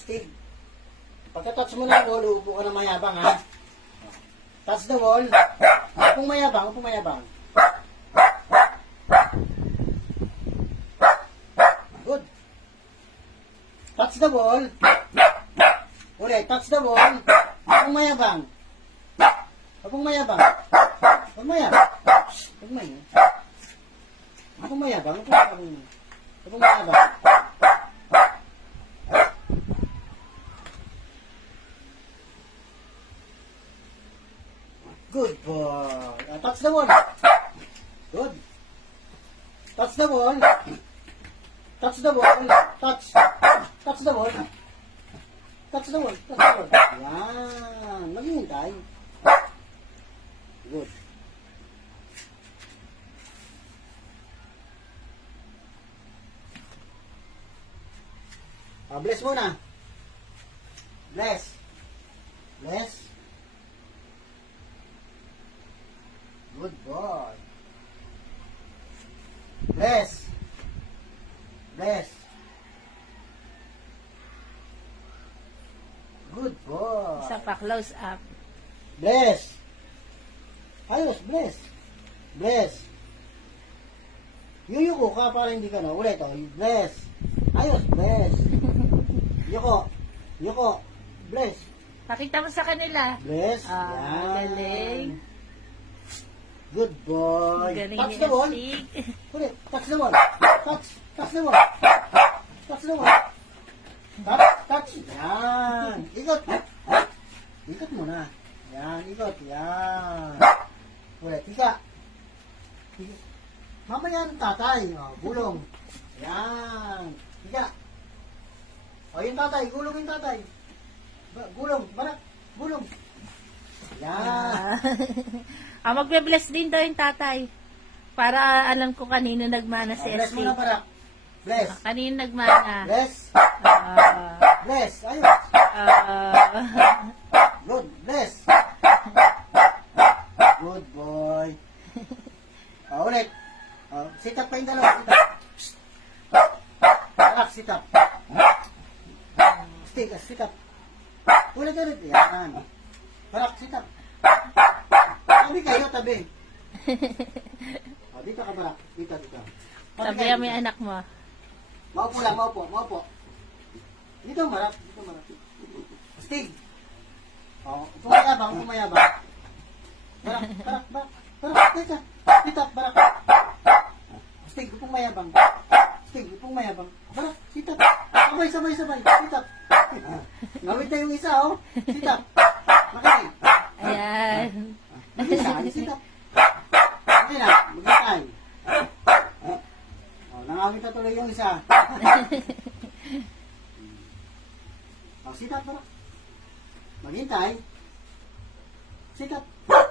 Stig. Pagka-touch mo ng wall, uupo ka na mayabang, ha? Touch the wall. Upong mayabang, upong mayabang. Good. Touch the wall. Ulit, touch the wall. Upong mayabang. Upong mayabang. Upong mayabang. Upong mayabang. Upong mayabang. Upong mayabang. Good boy. Touch the wall. Good. Touch the wall. Touch the wall. Touch. Touch the wall. Touch the wall. Touch the wall. Yan. Maghihintay. Good. Bless muna. Bless. Bless. Good boy. Bless. Bless. Good boy. Isa pa, close up. Bless. Ayos, bless. Bless. Yuyuko ka para hindi ka na. Ulit, oh. Bless. Ayos, bless. Yuko. Yuko. Bless. Pakita mo sa kanila. Bless. Ah, galing. Good boy. Galing Touch ni the wall. Astig. Ulit. Touch the wall. Touch. Touch the wall. Touch the wall. Touch. Touch. Yan. Ikot. Ikot muna. Yan. Ikot. Yan. Ulit. Ika. Mamaya ang tatay. O, gulong. Yan. Ika. O, yung tatay. Gulong yung tatay. Gulong. Barak. Gulong. Yan. Magbe-bless din daw yung tatay. Para alam ko kanino nagmana si Bless Astig. muna, Barak. Bless. Kanino nagmana? Bless. Ah, Bless. Ayos. ah, Good. Bless. Good boy. Ulit. Sit up pa yung dalawa. Sit up. Barak, sit up. Stick, sit up. Ulit. Yan. Barak, sit up. Tabi kayo, tabi. Dito ka, Barak. Dito. sabi kayo, may dito. anak mo. Maupo lang, maupo. Dito, Barak. Stig. Pumayabang. Barak. Dito. Dito, Barak. Stig, pumayabang. Barak, dito. Sabay. Dito. Ngawit na yung isa, oh. Dito. Makinig. Ayan. Dito. Okay na, maghintay. Nangawit na tuloy yung isa. Sit up, Barak. Maghintay. Sit up. Good.